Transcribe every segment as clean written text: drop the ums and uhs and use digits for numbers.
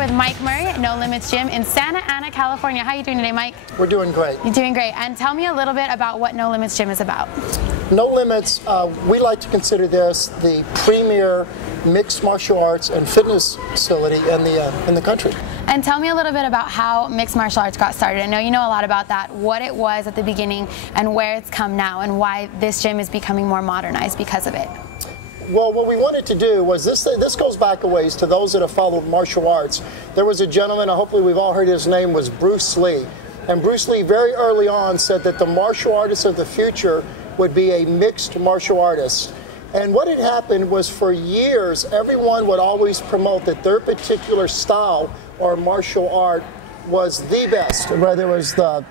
with Mike Murray at No Limits Gym in Santa Ana, California. How are you doing today, Mike? We're doing great. You're doing great. And tell me a little bit about what No Limits Gym is about. No Limits, we like to consider this the premier mixed martial arts and fitness facility in the country. And tell me a little bit about how mixed martial arts got started. I know you know a lot about that, what it was at the beginning and where it's come now, and why this gym is becoming more modernized because of it. Well, what we wanted to do was this goes back a ways to those that have followed martial arts. There was a gentleman, hopefully we've all heard his name, was Bruce Lee. And Bruce Lee very early on said that the martial artists of the future would be a mixed martial artist. And what had happened was for years, everyone would always promote that their particular style or martial art was the best, whether it was the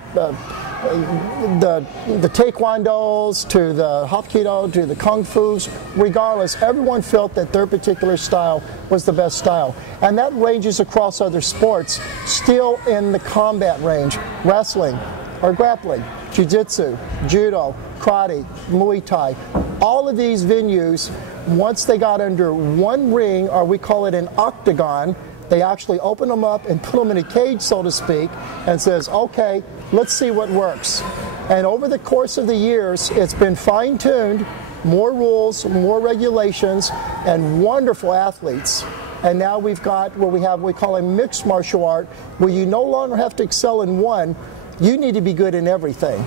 taekwondos to the hapkido to the kung fu's, regardless, everyone felt that their particular style was the best style. And that ranges across other sports, still in the combat range, wrestling or grappling, jiu-jitsu, judo, karate, Muay Thai. All of these venues, once they got under one ring, or we call it an octagon, they actually open them up and put them in a cage, so to speak, and says, okay, let's see what works. And over the course of the years, it's been fine-tuned, more rules, more regulations, and wonderful athletes. And now we've got what we call a mixed martial art, where you no longer have to excel in one, you need to be good in everything.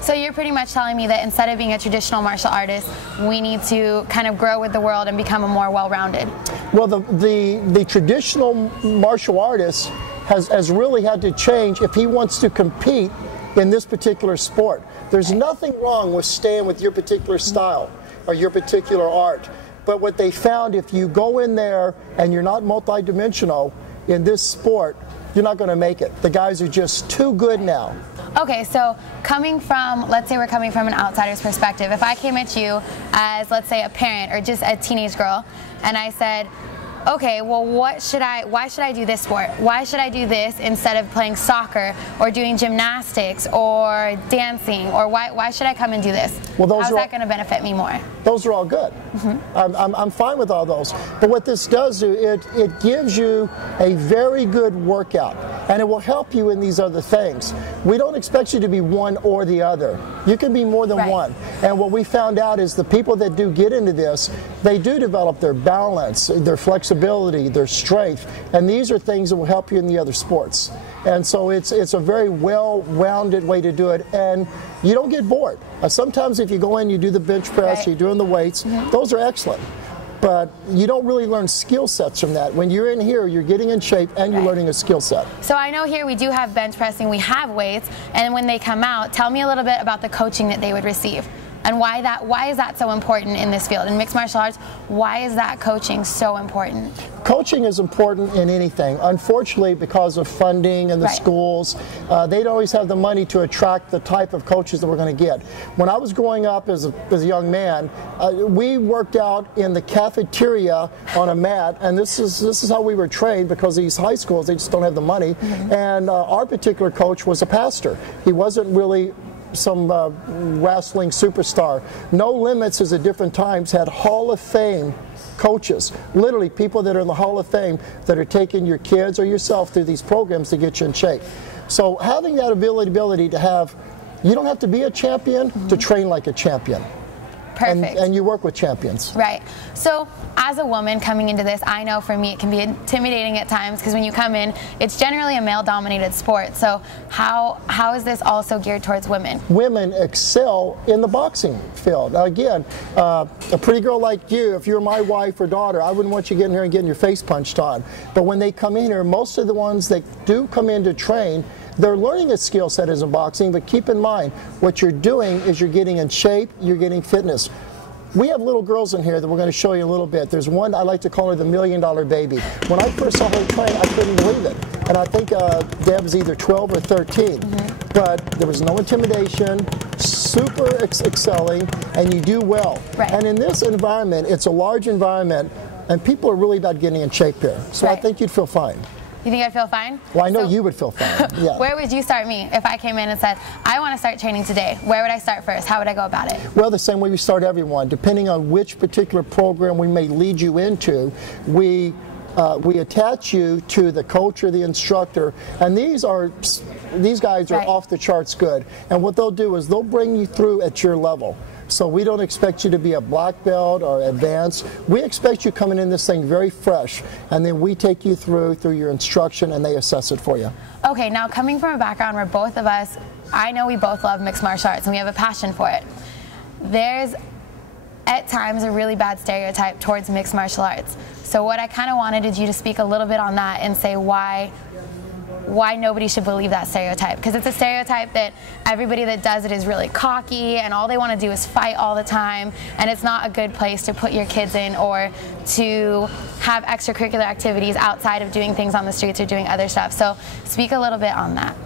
So you're pretty much telling me that instead of being a traditional martial artist, we need to kind of grow with the world and become a more well-rounded. Well, the traditional martial artist has really had to change if he wants to compete in this particular sport. There's nothing wrong with staying with your particular style or your particular art. But what they found, if you go in there and you're not multidimensional in this sport, you're not going to make it. The guys are just too good now. Okay, so coming from, let's say we're coming from an outsider's perspective. If I came at you as, let's say, a parent or just a teenage girl, and I said, okay, well, why should I do this sport? Why should I do this instead of playing soccer or doing gymnastics or dancing? Or why should I come and do this? Well, how's that going to benefit me more? Those are all good. I'm fine with all those. But what this does do, it gives you a very good workout, and it will help you in these other things. We don't expect you to be one or the other. You can be more than one. And what we found out is the people that do get into this, they do develop their balance, their flexibility, their strength, and these are things that will help you in the other sports. And so it's a very well-rounded way to do it, and you don't get bored. Sometimes if you go in, you do the bench press, you're doing the weights, those are excellent. But you don't really learn skill sets from that. When you're in here, you're getting in shape and you're learning a skill set. So I know here we do have bench pressing, we have weights, and when they come out, tell me a little bit about the coaching that they would receive. And why is that so important in this field? In mixed martial arts, why is that coaching so important? Coaching is important in anything. Unfortunately, because of funding and the schools, they don't always have the money to attract the type of coaches that we're going to get. When I was growing up as a young man, we worked out in the cafeteria on a mat, and this is how we were trained, because these high schools, they just don't have the money. And our particular coach was a pastor. He wasn't really some wrestling superstar. No Limits has at different times had Hall of Fame coaches, literally people that are in the Hall of Fame that are taking your kids or yourself through these programs to get you in shape. So having that ability to have, you don't have to be a champion to train like a champion. Perfect. And you work with champions. Right. So as a woman coming into this, I know for me it can be intimidating at times, because when you come in, it's generally a male-dominated sport. So how is this also geared towards women? Women excel in the boxing field. Now again, a pretty girl like you, if you're my wife or daughter, I wouldn't want you getting here and getting your face punched on. But when they come in here, most of the ones that do come in to train, they're learning a skill set as in boxing, but keep in mind, what you're doing is you're getting in shape, you're getting fitness. We have little girls in here that we're going to show you a little bit. There's one, I like to call her the $1 Million Baby. When I first saw her train, I couldn't believe it. And I think Deb's either 12 or 13. But there was no intimidation, super excelling, and you do well. And in this environment, it's a large environment, and people are really about getting in shape here. So I think you'd feel fine. You think I'd feel fine? Well, I know you would feel fine. Yeah. Where would you start me if I came in and said, I want to start training today? Where would I start first? How would I go about it? Well, the same way we start everyone. Depending on which particular program we may lead you into, we We attach you to the coach or the instructor, and these guys are off the charts good. And what they'll do is they'll bring you through at your level. So we don't expect you to be a black belt or advanced. We expect you coming in this thing very fresh, and then we take you through your instruction, and they assess it for you. Okay, now coming from a background where both of us, I know we both love mixed martial arts and we have a passion for it. There's at times a really bad stereotype towards mixed martial arts. So what I kind of wanted is you to speak a little bit on that and say why nobody should believe that stereotype, because it's a stereotype that everybody that does it is really cocky and all they want to do is fight all the time, and it's not a good place to put your kids in or to have extracurricular activities outside of doing things on the streets or doing other stuff. So speak a little bit on that.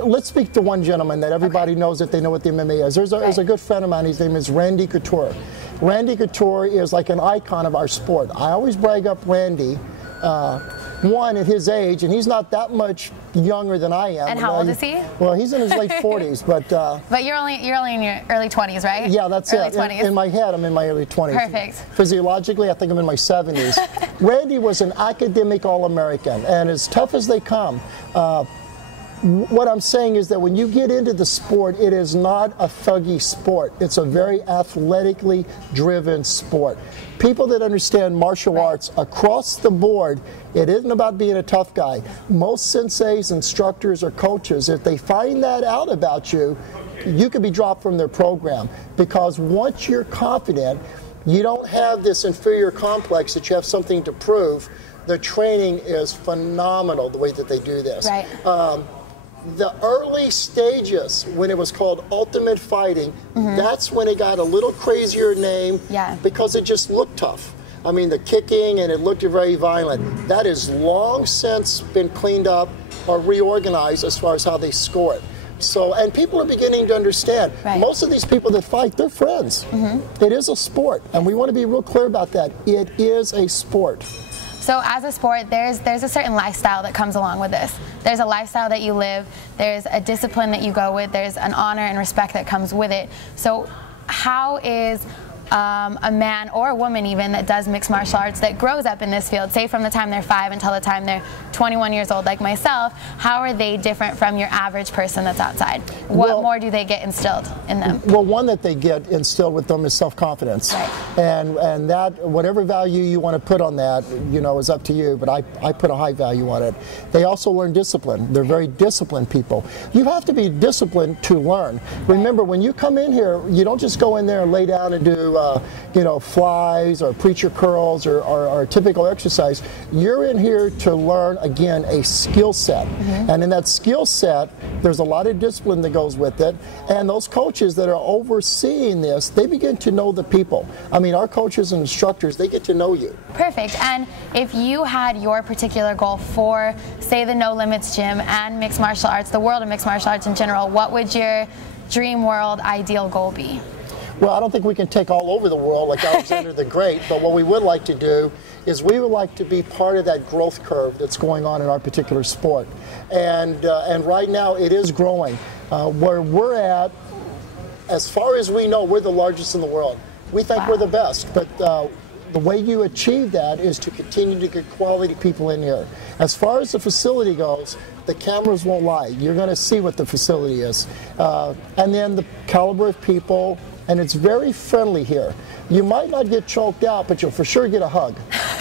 Let's speak to one gentleman that everybody knows if they know what the MMA is. There's a good friend of mine, his name is Randy Couture. Randy Couture is like an icon of our sport. I always brag up Randy. One, at his age, and he's not that much younger than I am. And how old is he? Well, he's in his late 40s, but... but you're only in your early 20s, right? Yeah, that's early it. 20s. In my head, I'm in my early 20s. Perfect. Physiologically, I think I'm in my 70s. Randy was an academic All-American, and as tough as they come, what I'm saying is that when you get into the sport, it is not a thuggy sport. It's a very athletically driven sport. People that understand martial arts across the board, it isn't about being a tough guy. Most senseis, instructors, or coaches, if they find that out about you, you could be dropped from their program. Because once you're confident, you don't have this inferior complex that you have something to prove. The training is phenomenal, the way that they do this. Right. The early stages, when it was called Ultimate Fighting, that's when it got a little crazier name because it just looked tough. I mean, the kicking, and it looked very violent. That has long since been cleaned up or reorganized as far as how they score it. So, and people are beginning to understand. Most of these people that fight, they're friends. It is a sport, and we want to be real clear about that. It is a sport. So as a sport, there's a certain lifestyle that comes along with this. There's a lifestyle that you live, there's a discipline that you go with, there's an honor and respect that comes with it. So how is a man or a woman even that does mixed martial arts that grows up in this field, say from the time they're 5 until the time they're 21 years old like myself, how are they different from your average person that's outside? What more do they get instilled in them? Well, one that they get instilled with them is self-confidence. And that, whatever value you want to put on that, you know, is up to you, but I put a high value on it. They also learn discipline. They're very disciplined people. You have to be disciplined to learn. Remember, when you come in here, you don't just go in there and lay down and do you know, flies or preacher curls or typical exercise. You're in here to learn, again, a skill set. And in that skill set, there's a lot of discipline that goes with it. And those coaches that are overseeing this, they begin to know the people. I mean, our coaches and instructors, they get to know you. Perfect. And if you had your particular goal for, say, the No Limits Gym and mixed martial arts, the world of mixed martial arts in general, what would your dream world ideal goal be? Well, I don't think we can take all over the world like Alexander the Great, but what we would like to do is we would like to be part of that growth curve that's going on in our particular sport. And right now it is growing. Where we're at, as far as we know, we're the largest in the world. We think we're the best, but the way you achieve that is to continue to get quality people in here. As far as the facility goes, the cameras won't lie. You're going to see what the facility is. And then the caliber of people, and it's very friendly here. You might not get choked out, but you'll for sure get a hug.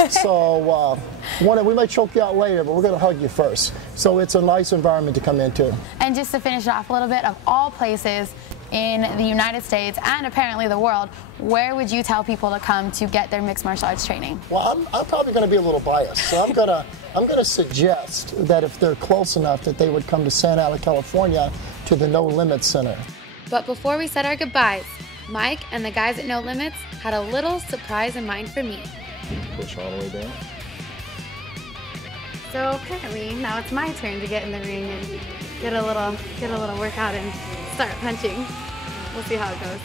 So we might choke you out later, but we're going to hug you first. So it's a nice environment to come into. And just to finish off a little bit, of all places in the United States and apparently the world, where would you tell people to come to get their mixed martial arts training? Well, I'm probably going to be a little biased, so I'm going to suggest that if they're close enough, that they would come to Santa Ana, California, to the No Limits Center. But before we said our goodbyes, Mike and the guys at No Limits had a little surprise in mind for me. Push all the way down. So apparently now it's my turn to get in the ring and get a little workout and start punching. We'll see how it goes.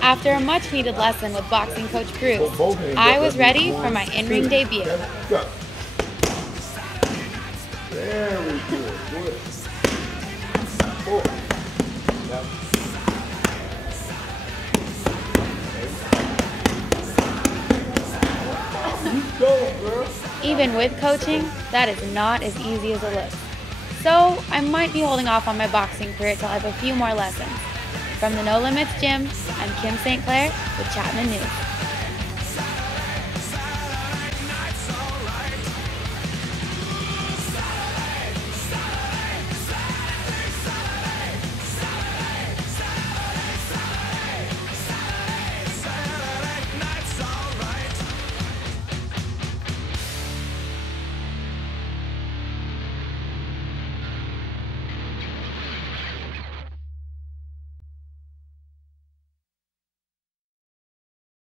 After a much-needed lesson with boxing coach Bruce, I was ready for my in-ring debut. Very good. Yep. Even with coaching, that is not as easy as it looks. So I might be holding off on my boxing career till I have a few more lessons. From the No Limits Gym, I'm Kim St. Clair with Chapman News.